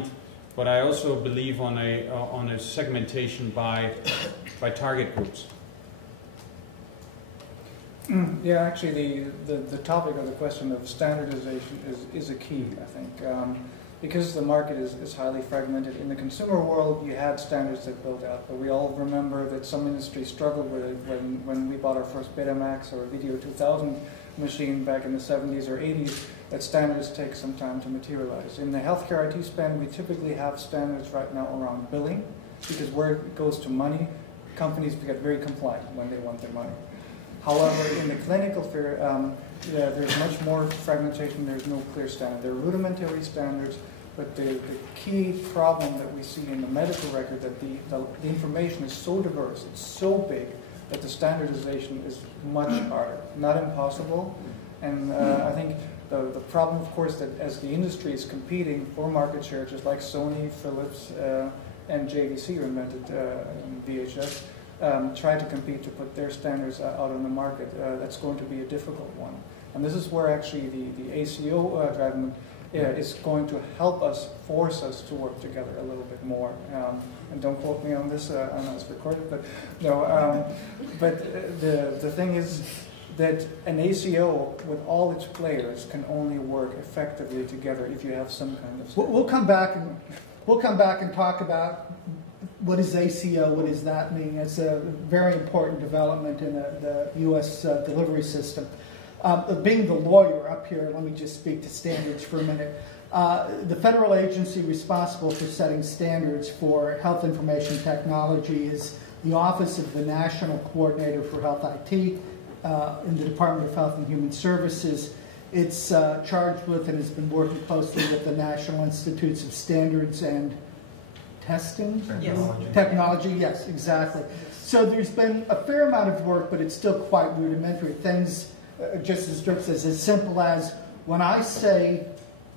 point, but I also believe on a segmentation by target groups. Yeah, actually, the topic of the question of standardization is a key, I think. Because the market is highly fragmented. In the consumer world, you had standards that built out, but we all remember that some industries struggled with it when we bought our first Betamax or Video 2000 machine back in the 70s or 80s, that standards take some time to materialize. In the healthcare IT spend, we typically have standards right now around billing, because where it goes to money, companies get very compliant when they want their money. However, in the clinical sphere, there's much more fragmentation. There's no clear standard. There are rudimentary standards, but the key problem that we see in the medical record that the information is so diverse, it's so big, that the standardization is much harder, not impossible. And I think the problem, of course, that as the industry is competing for market share, just like Sony, Philips, and JVC, who invented VHS, try to compete to put their standards out on the market, that's going to be a difficult one. And this is where actually the ACO driving is going to help us, force us to work together a little bit more. And don't quote me on this, I know it's recorded, but no. But the thing is that an ACO with all its players can only work effectively together if you have some kind of standard. We'll come back and talk about what is ACO, what does that mean? It's a very important development in the U.S. Delivery system. Being the lawyer up here, let me just speak to standards for a minute. The federal agency responsible for setting standards for health information technology is the Office of the National Coordinator for Health IT in the Department of Health and Human Services. It's charged with and has been working closely with the National Institutes of Standards and Testing? Technology, yes, exactly. So there's been a fair amount of work, but it's still quite rudimentary. Things just as simple as when I say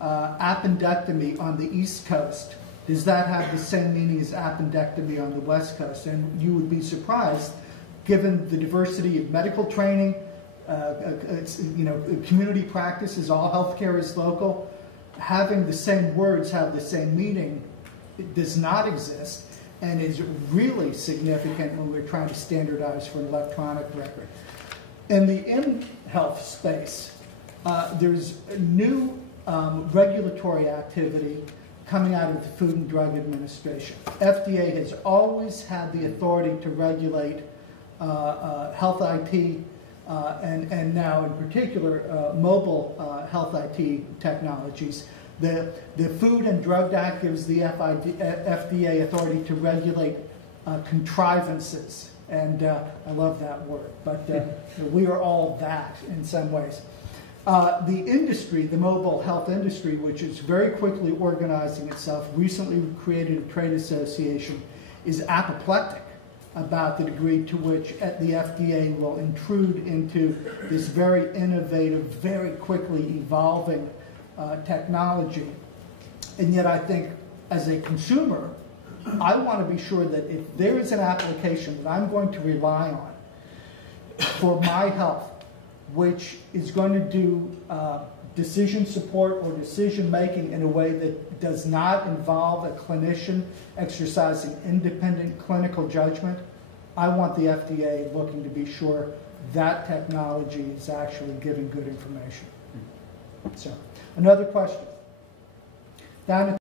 appendectomy on the East Coast, does that have the same meaning as appendectomy on the West Coast? And you would be surprised, given the diversity of medical training, community practices, all healthcare is local, having the same words have the same meaning. It does not exist and is really significant when we're trying to standardize for an electronic record. In the in-health space, there's a new regulatory activity coming out of the Food and Drug Administration. FDA has always had the authority to regulate health IT and now in particular mobile health IT technologies. The Food and Drug Act gives the FDA authority to regulate contrivances, and I love that word, but we are all that in some ways. The industry, the mobile health industry, which is very quickly organizing itself, recently created a trade association, is apoplectic about the degree to which the FDA will intrude into this very innovative, very quickly evolving technology. And yet I think as a consumer, I want to be sure that if there is an application that I'm going to rely on for my health, which is going to do decision support or decision making in a way that does not involve a clinician exercising independent clinical judgment, I want the FDA looking to be sure that technology is actually giving good information. So, another question. Down at